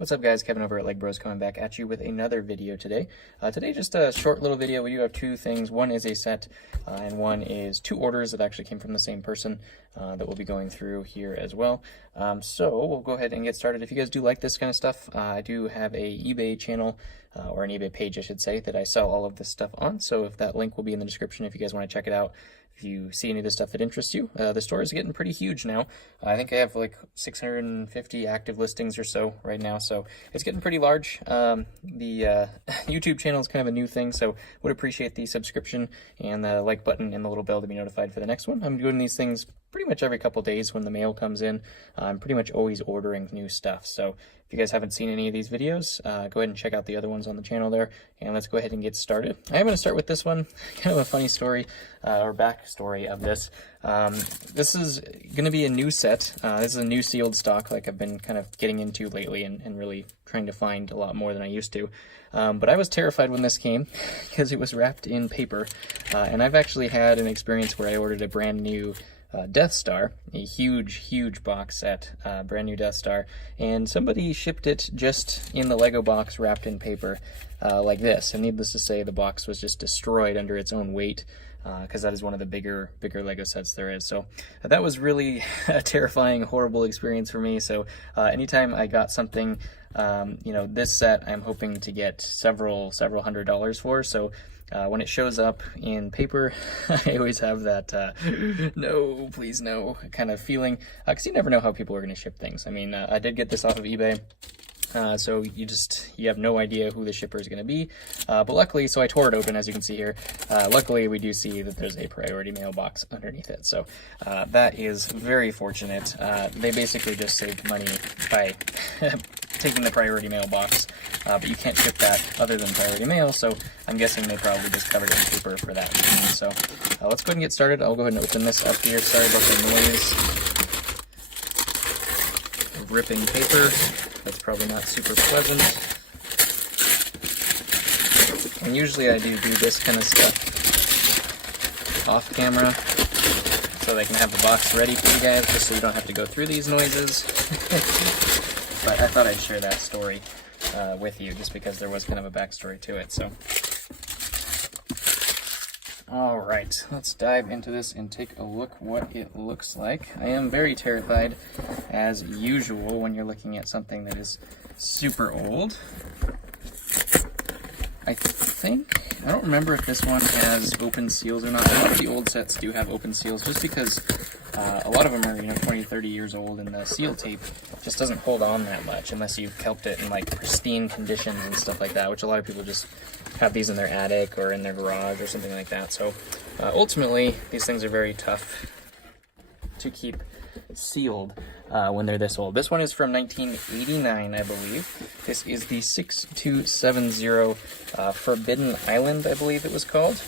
What's up, guys? Kevin over at LEGbrOs coming back at you with another video today. Today, just a short little video. We do have two things. One is a set, and one is two orders that actually came from the same person that we'll be going through here as well. So we'll go ahead and get started. If you guys do like this kind of stuff, I do have a eBay channel, or an eBay page, I should say, that I sell all of this stuff on. So if that link will be in the description if you guys want to check it out. If you see any of the stuff that interests you, the store is getting pretty huge now. I think I have like 650 active listings or so right now, so it's getting pretty large. The YouTube channel is kind of a new thing, so would appreciate the subscription and the like button and the little bell to be notified for the next one. I'm doing these things pretty much every couple days when the mail comes in. I'm pretty much always ordering new stuff, so if you guys haven't seen any of these videos, go ahead and check out the other ones on the channel there, and let's go ahead and get started. I am going to start with this one, kind of a funny story, or backstory of this. This is going to be a new set. This is a new sealed stock, like I've been kind of getting into lately and really trying to find a lot more than I used to. But I was terrified when this came because it was wrapped in paper, and I've actually had an experience where I ordered a brand new Death Star, a huge box set, brand new Death Star, and somebody shipped it just in the Lego box wrapped in paper like this, and needless to say the box was just destroyed under its own weight, because that is one of the bigger Lego sets there is. So that was really a terrifying, horrible experience for me. So anytime I got something, this set I'm hoping to get several $100s for, so when it shows up in paper, I always have that no, please no kind of feeling, because you never know how people are going to ship things. I mean, I did get this off of eBay, so you have no idea who the shipper is going to be, but luckily, so I tore it open, as you can see here. Luckily, we do see that there's a priority mail box underneath it, so that is very fortunate. They basically just saved money by taking the priority mail box, but you can't ship that other than priority mail, so I'm guessing they probably just covered it in paper for that reason. So let's go ahead and get started. I'll go ahead and open this up here. Sorry about the noise. Ripping paper. That's probably not super pleasant. And usually I do this kind of stuff off camera so they can have the box ready for you guys, just so you don't have to go through these noises. But I thought I'd share that story with you, just because there was kind of a backstory to it. So, all right, let's dive into this and take a look what it looks like. I am very terrified, as usual, when you're looking at something that is super old. I don't remember if this one has open seals or not. A lot of the old sets do have open seals, just because a lot of them are 20, 30 years old, and the seal tape just doesn't hold on that much unless you've kept it in like pristine conditions and stuff like that, which a lot of people just have these in their attic or in their garage or something like that. So ultimately, these things are very tough to keep sealed when they're this old. This one is from 1989, I believe. This is the 6270 Forbidden Island, I believe it was called.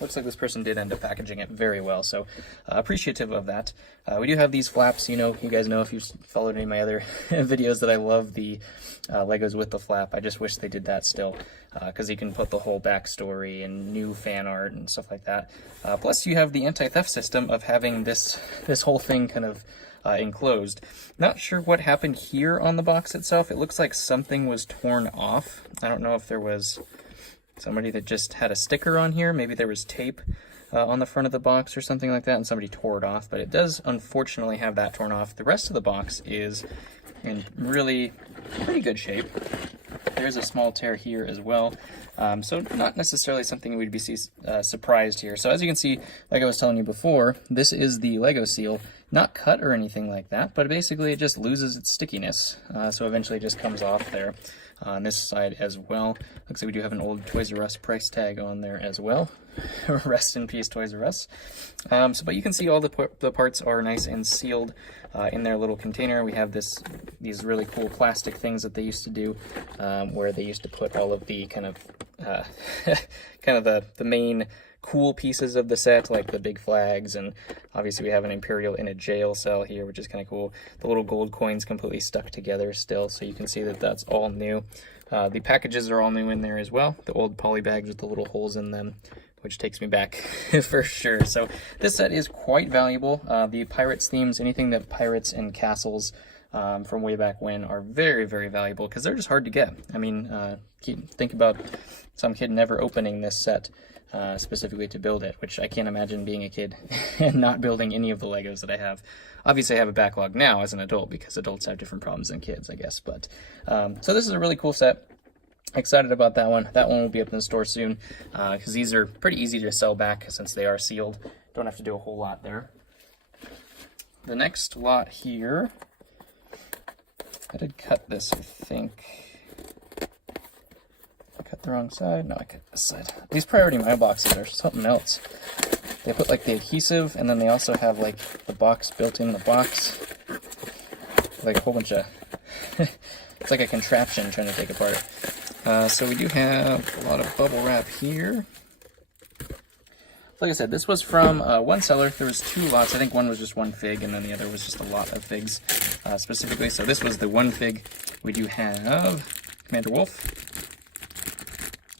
Looks like this person did end up packaging it very well, so appreciative of that. We do have these flaps. You guys know if you've followed any of my other videos that I love the Legos with the flap. I just wish they did that still, because you can put the whole backstory and new fan art and stuff like that. Plus, you have the anti-theft system of having this whole thing kind of enclosed. Not sure what happened here on the box itself. It looks like something was torn off. I don't know if there was somebody that just had a sticker on here. Maybe there was tape on the front of the box or something like that, and somebody tore it off, but it does unfortunately have that torn off. The rest of the box is in really pretty good shape. There's a small tear here as well, so not necessarily something we'd be surprised here. So as you can see, like I was telling you before, this is the Lego seal, not cut or anything like that, but basically it just loses its stickiness, so eventually it just comes off there. On this side as well. Looks like we do have an old Toys R Us price tag on there as well. Rest in peace, Toys R Us. But you can see all the parts are nice and sealed in their little container. We have these really cool plastic things that they used to do, where they used to put all of the kind of the main cool pieces of the set, like the big flags, and obviously we have an Imperial in a jail cell here, which is kind of cool. The little gold coins completely stuck together still, so you can see that that's all new. The packages are all new in there as well, the old poly bags with the little holes in them, which takes me back for sure. So this set is quite valuable. The Pirates themes, anything that pirates and castles from way back when are very, very valuable because they're just hard to get. I mean, think about some kid never opening this set specifically to build it, which I can't imagine being a kid and not building any of the Legos that I have. Obviously, I have a backlog now as an adult because adults have different problems than kids, I guess. But so this is a really cool set. Excited about that one. That one will be up in the store soon because these are pretty easy to sell back since they are sealed. Don't have to do a whole lot there. The next lot here, I did cut this, I think. I cut the wrong side. No, I cut this side. These Priority Mail boxes are something else. They put like the adhesive, and then they also have like the box built in the box. Like a whole bunch of, it's like a contraption trying to take apart. So we do have a lot of bubble wrap here. Like I said, this was from one seller. There was 2 lots. I think one was just 1 fig, and then the other was just a lot of figs specifically. So this was the 1 fig. We do have Commander Wolf.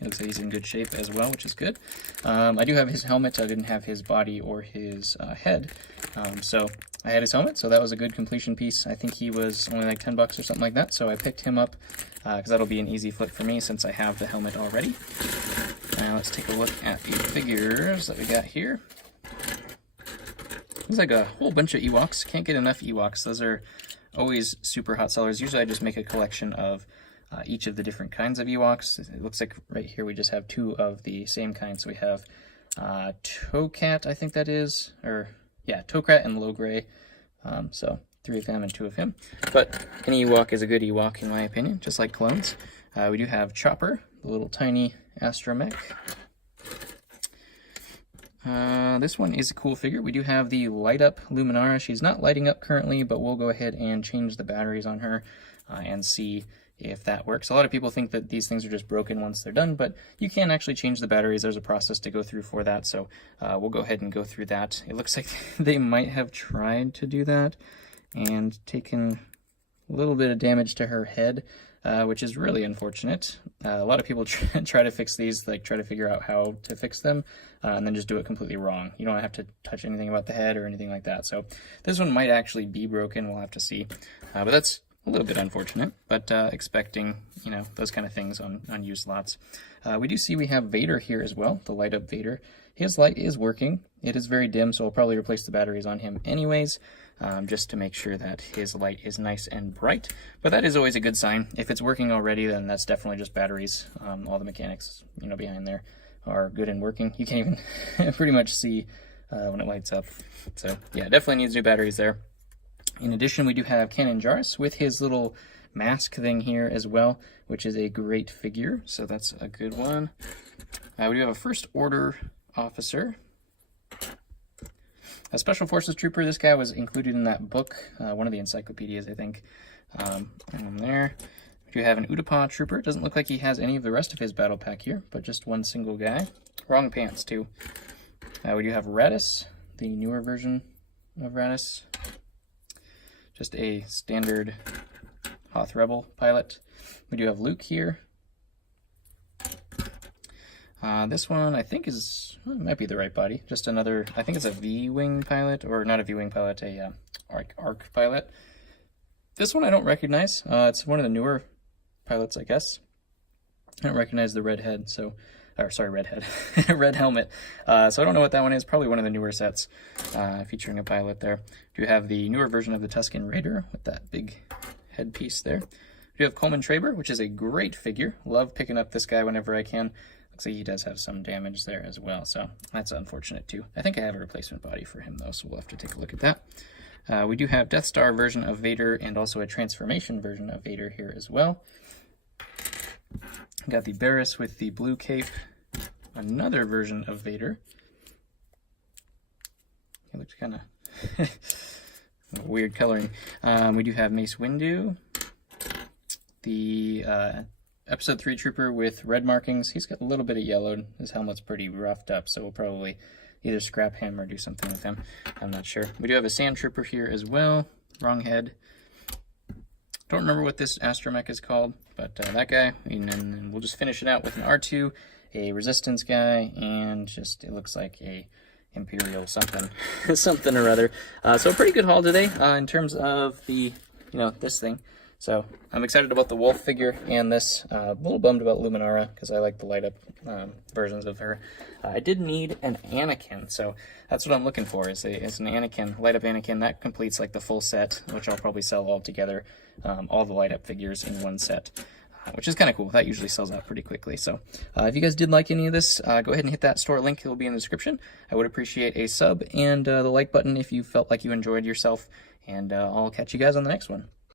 It looks like he's in good shape as well, which is good. I do have his helmet. I didn't have his body or his head. So I had his helmet, so that was a good completion piece. I think he was only like 10 bucks or something like that. So I picked him up because that'll be an easy flip for me since I have the helmet already. Now let's take a look at the figures that we got here. Looks like a whole bunch of Ewoks. Can't get enough Ewoks. Those are always super hot sellers. Usually I just make a collection of each of the different kinds of Ewoks. It looks like right here we just have 2 of the same kind. So we have Tokat, I think that is, or yeah, Tokat and Logray. So 3 of him and 2 of him. But an Ewok is a good Ewok in my opinion, just like clones. We do have Chopper, the little tiny astromech. This one is a cool figure. We do have the light up Luminara. She's not lighting up currently, but we'll go ahead and change the batteries on her and see if that works. A lot of people think that these things are just broken once they're done, but you can actually change the batteries. There's a process to go through for that, so we'll go ahead and go through that. It looks like they might have tried to do that and taken a little bit of damage to her head, which is really unfortunate. A lot of people try to fix these, like try to figure out how to fix them, and then just do it completely wrong. You don't have to touch anything about the head or anything like that. So this one might actually be broken. We'll have to see, but that's a little bit unfortunate, but expecting, you know, those kind of things on used lots. We do see we have Vader here as well, the light up Vader. His light is working. It is very dim, so I'll probably replace the batteries on him anyways, just to make sure that his light is nice and bright. But that is always a good sign. If it's working already, then that's definitely just batteries. All the mechanics, you know, behind there are good and working. You can't even pretty much see when it lights up. So yeah, definitely needs new batteries there. In addition, we do have Kanan Jarrus with his little mask thing here as well, which is a great figure, so that's a good one. We do have a First Order officer. A Special Forces trooper. This guy was included in that book, one of the encyclopedias, I think. And there. We do have an Utapau trooper. Doesn't look like he has any of the rest of his battle pack here, but just one single guy. Wrong pants, too. We do have Radis, the newer version of Radis. Just a standard Hoth Rebel pilot. We do have Luke here. This one I think is, well, it might be the right body. Just another, I think it's a V-Wing pilot, or not a V-Wing pilot, a ARC pilot. This one I don't recognize. It's one of the newer pilots, I guess. I don't recognize the red head, so, or sorry, red head, red helmet. So I don't know what that one is. Probably one of the newer sets featuring a pilot there. We do have the newer version of the Tusken Raider with that big headpiece there. We do have Coleman Traber, which is a great figure. Love picking up this guy whenever I can. Looks like he does have some damage there as well, so that's unfortunate too. I think I have a replacement body for him though, so we'll have to take a look at that. We do have Death Star version of Vader and also a transformation version of Vader here as well. Got the Barriss with the blue cape. Another version of Vader. It looks kind of weird coloring. We do have Mace Windu. The Episode 3 Trooper with red markings. He's got a little bit of yellow. His helmet's pretty roughed up, so we'll probably either scrap him or do something with him. I'm not sure. We do have a Sand Trooper here as well. Wrong head. Don't remember what this astromech is called, but that guy. And then we'll just finish it out with an R2, a Resistance guy, and just, it looks like a Imperial something, something or other. So a pretty good haul today in terms of the this thing. So I'm excited about the Wolf figure and this. A little bummed about Luminara because I like the light up versions of her. I did need an Anakin, so that's what I'm looking for is an Anakin, light up Anakin. That completes like the full set, which I'll probably sell all together, all the light up figures in one set. Which is kind of cool. That usually sells out pretty quickly. So if you guys did like any of this, go ahead and hit that store link. It will be in the description. I would appreciate a sub and the like button if you felt like you enjoyed yourself. And I'll catch you guys on the next one.